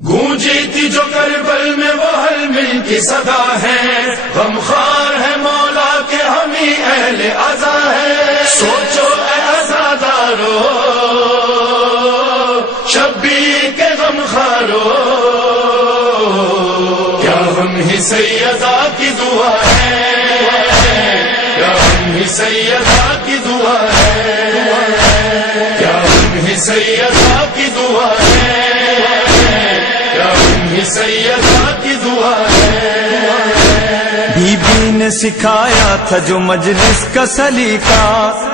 گونجی تھی جو کربل میں وہ حلمل کی صدا ہے، غمخوار ہے مولا کے ہمیں اہل عزا ہے۔ سوچو اے عزادارو شبیر کے غمخوارو، کیا ہم ہی سیدہ کی دعا ہے، کیا ہم ہی سیدہ کی دعا ہے، کیا ہم ہی سیدہ کی دعا ہے، سیدہ کی دعا ہے۔ بی بی نے سکھایا تھا جو مجلس کا سلیقہ،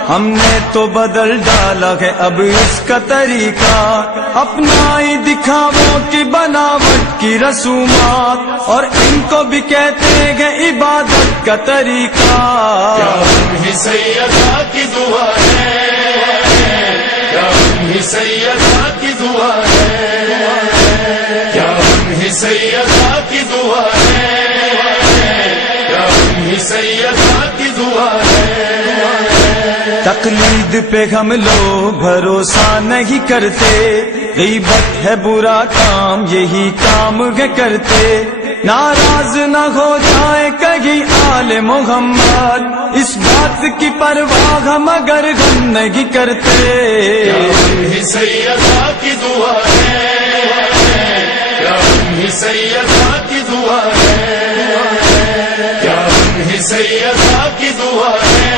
ہم نے تو بدل ڈالا ہے اب اس کا طریقہ، اپنا ہی دکھاووں کی بناوٹ کی رسومات، اور ان کو بھی کہتے ہیں عبادت کا طریقہ۔ کیا ہم ہی سیدہ کی دعا ہے، کیا ہم ہی سیدہ کی دعا ہے، سیدہ کی دعا ہے، کیا ہم ہی سیدہ کی دعا ہے۔ تقلید پہ ہم لوگ بھروسہ نہیں کرتے، غیبت ہے برا کام یہی کام ہے کرتے، ناراض نہ ہو جائے کہیں آل محمد، اس بات کی پرواہ ہم اگر غم نہیں کرتے۔ کیا ہم ہی سیدہ کی دعا ہے، سیدہ کی دعا ہے، کیا ہم ہی سیدہ کی دعا ہے،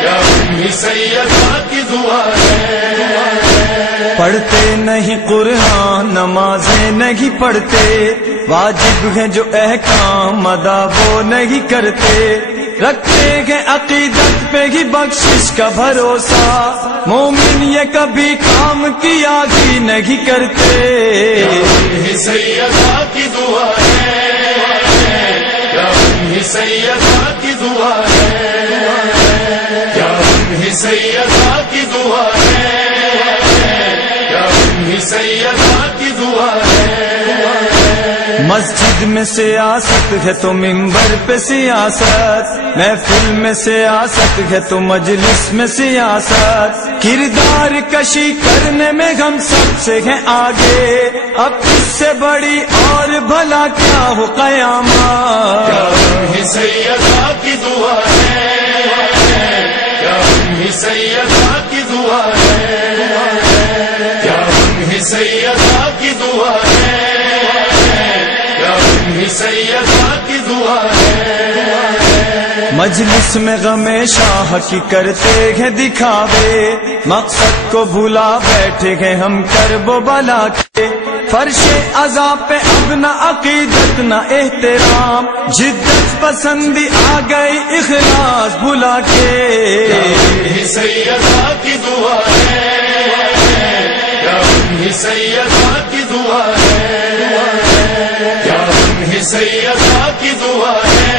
کیا ہم ہی سیدہ کی دعا ہے۔ پڑھتے نہیں قرآن نمازیں نہیں پڑھتے، واجب ہیں جو احکام ادا وہ نہیں کرتے، رکھتے ہیں عقیدت پہ ہی بخشش کا بھروسہ، مومن یہ کبھی کام کیا ہی نہیں کرتے۔ سیدہ کی دعا ہے، کیا ہم ہی سیدہ کی دعا ہے، کیا ہم ہی سیدہ کی دعا ہے، کیا ہم ہی سیدہ کی دعا ہے۔ مسجد میں سیاست ہے تو منبر پہ سیاست، محفل میں سیاست ہے تو مجلس میں سیاست، کردار کشی کرنے میں ہم سب سے ہیں آگے، اب اس سے بڑی اور بھلا کیا ہو قیامت۔ کیا ہم ہی سیدہ کی دعا ہے، کیا ہم ہی سیدہ کی دعا ہے، کیا ہم ہی سیدہ کی دعا ہے، سیدہ کی دعا ہے۔ مجلس میں غم شاہ کی کرتے ہیں دکھاوے، مقصد کو بھلا بیٹھے ہیں ہم کرب و بلا کے، فرش عذاب پہ اب نہ عقیدت نہ احترام، جدت پسندی آ گئی اخلاص بھلا کے۔ سیدہ کی دعا ہے، سیدہ کی دعا ہے، سیدہ کی دعا ہے،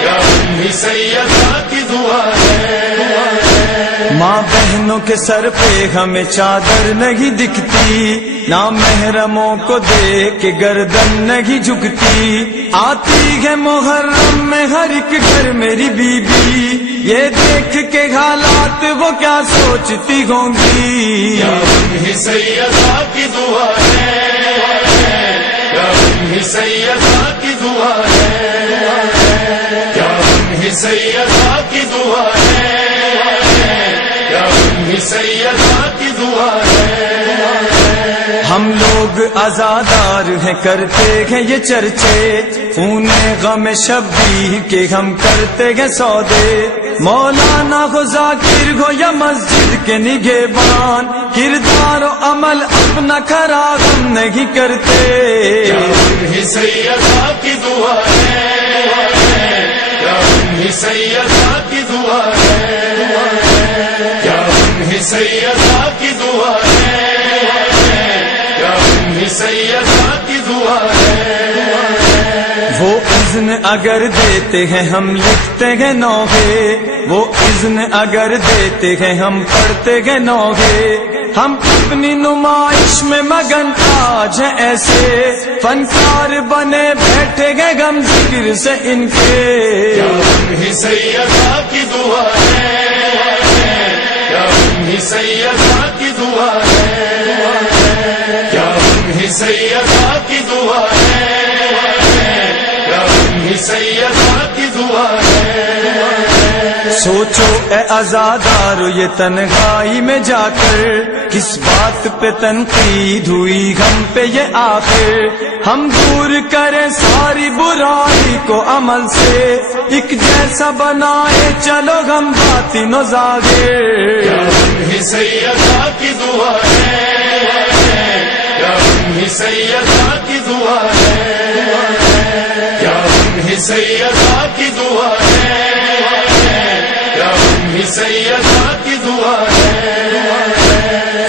کیا ہم ہی سیدہ کی دعا ہے۔ ماں بہنوں کے سر پہ ہمیں چادر نہیں دکھتی، نہ محرموں کو دیکھ کے گردن نہیں جھکتی، آتی ہے محرم میں ہر ایک گھر میری بی بی، یہ دیکھ کے حالات وہ کیا سوچتی ہوں گی۔ کیا ہم ہی سیدہ کی دعا ہے، سیدہ کی دعا ہے، کیا ہم ہی سیدہ کی دعا ہے، کیا ہم ہی سیدہ کی دعا ہے۔ ہم لوگ عزادار ہیں کرتے ہیں یہ چرچے، خون غم شبیر کے ہم کرتے ہیں سودے، مولانا ہو ذاکر ہو یا مسجد کے نگہبان، کردار و عمل اپنا کھرا ہم نہیں کرتے۔ کیا ہم ہی سیدہ کی دعا ہے، کیا ہم ہی سیدہ کی دعا ہے، کیا ہم ہی سیدہ کی دعا ہے، کیا ہم ہی سیدہ کی دعا ہے۔ وہ اذن اگر دیتے ہیں ہم لکھتے ہیں نوحے، وہ اذن اگر دیتے ہیں ہم پڑھتے ہیں نوحے، ہم اپنی نمائش میں مگن آج ہیں ایسے، فنکار بنے بیٹھے گئے غم ذکر سے ان کے۔ کیا ہم ہی سیدہ کی دعا ہے، کیا ہم ہی سیدہ کی دعا ہے، سیدہ کی دعا ہے، یا امّ سیدہ کی دعا ہے۔ سوچو اے عزادارو یہ تنہائی میں جا کر، کس بات پہ تنقید ہوئی ہم پہ یہ آخر؟ ہم دور کریں ساری برائی کو عمل سے، ایک جیسا بنائے چلو ہم باطن و ظاہر۔ یا امّ سیدہ کی دعا ہے، یا امّ سیدہ کی دعا ہے، یا امّ سیدہ کی دعا ہے، یا امّ سیدہ کی دعا ہے۔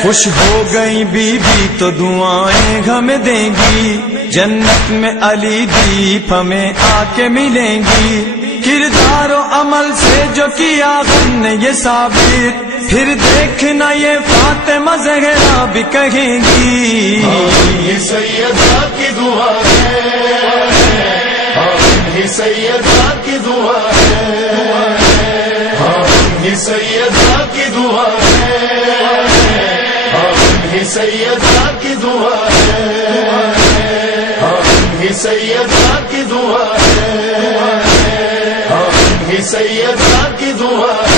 خوش ہو گئی بی بی تو دعائیں ہمیں دیں گی، جنت میں علی دیپ ہمیں آ کے ملیں گی، کردار و عمل سے جو کیا ہم نے یہ ثابت، پھر دیکھنا یہ فاطمہ زہرا بھی کہیں گی۔ یہ سیدہ کی دعا ہے، یہ سیدہ کی دعا ہے، یہ سیدہ کی دعا ہے، یہ سیدہ کی دعا ہے، یہ سیدہ کی دعا ہے، یہ سیدہ کی دعا ہے۔